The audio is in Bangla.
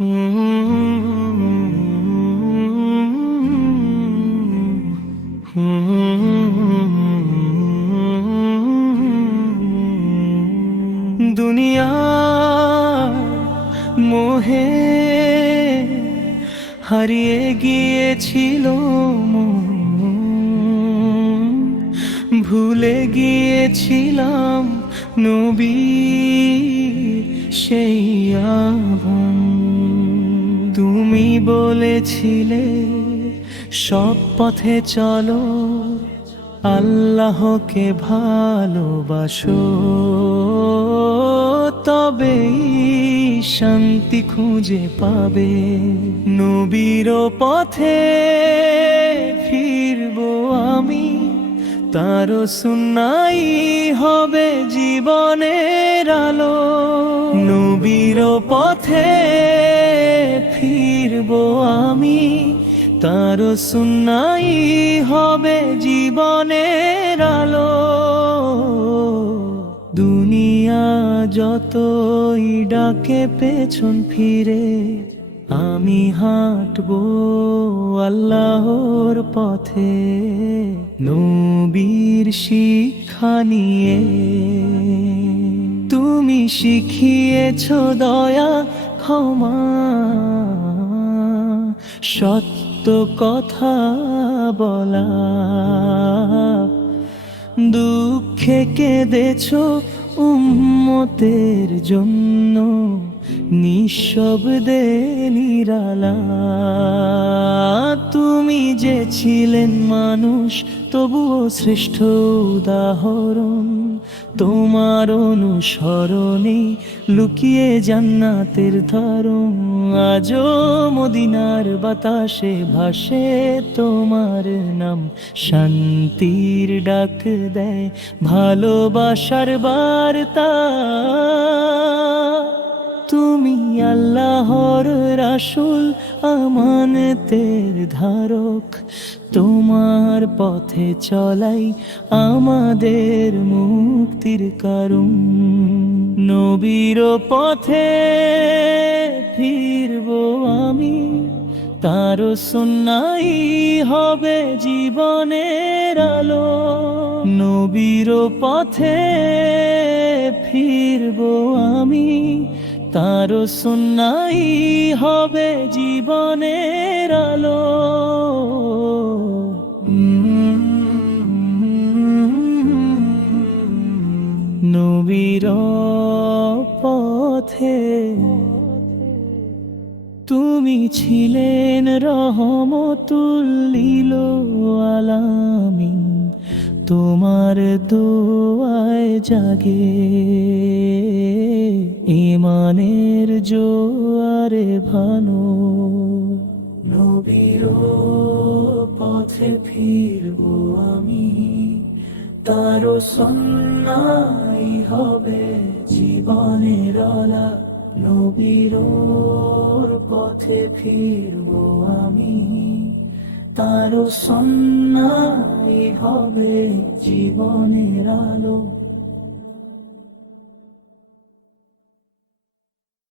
দুনিয়া মোহে হারিয়ে গিয়েছিল। ভুলে গিয়েছিলাম নবী সেই বলেছিলে, সব পথে চলো, আল্লাহকে ভালোবাসো। তবেই শান্তি খুঁজে পাবে। নবীর পথে ফিরবো আমি, তারও সুনাই হবে জীবনের আলো। নবীর পথে ফিরবো আমি তার সুনাই হবে জীবনের আলো। দুনিয়া যতই ডাকে, পেছন ফিরে আমি হাঁটবো আল্লাহর পথে। নবীর শিক্ষা নিয়ে তুমি শিখিয়েছ দয়া ক্ষমা। সত্য কথা বলা। দুঃখে কেঁদেছ উম্মতের জন্য নিঃশব্দে নিরালা। তুমি যে ছিলেন মানুষ তবুও শ্রেষ্ঠ উদাহরণ। তোমার অনুসরণে লুকিয়ে জান্নাতের ধরন আজও মদিনার বাতাসে ভাসে তোমার নাম। শান্তির ডাক দেয় ভালোবাসার বার্তা। তুমি আল্লাহর রাসুল, আমানতের ধারক। তোমার পথে চলাই আমাদের মুক্তির কারণ। নবীর পথে ফিরবো আমি তার সুন্নাই হবে জীবনের আলো। নবীর পথে ফিরবো আমি তার সুন্নাই হবে জীবনের আলো। নবীর পথে তুমি ছিলেন রহমতুল্লিল আলামিন তোমার দোয়ায় জাগে। ইমানের জোয়ারে ভানো। নবীর পথে ফিরবো আমি তার সন্ন্যাই হবে জীবনের আলা। নবীর পথে ফিরবো আমি তার সন্ন্যাই হবে জীবনের আলো।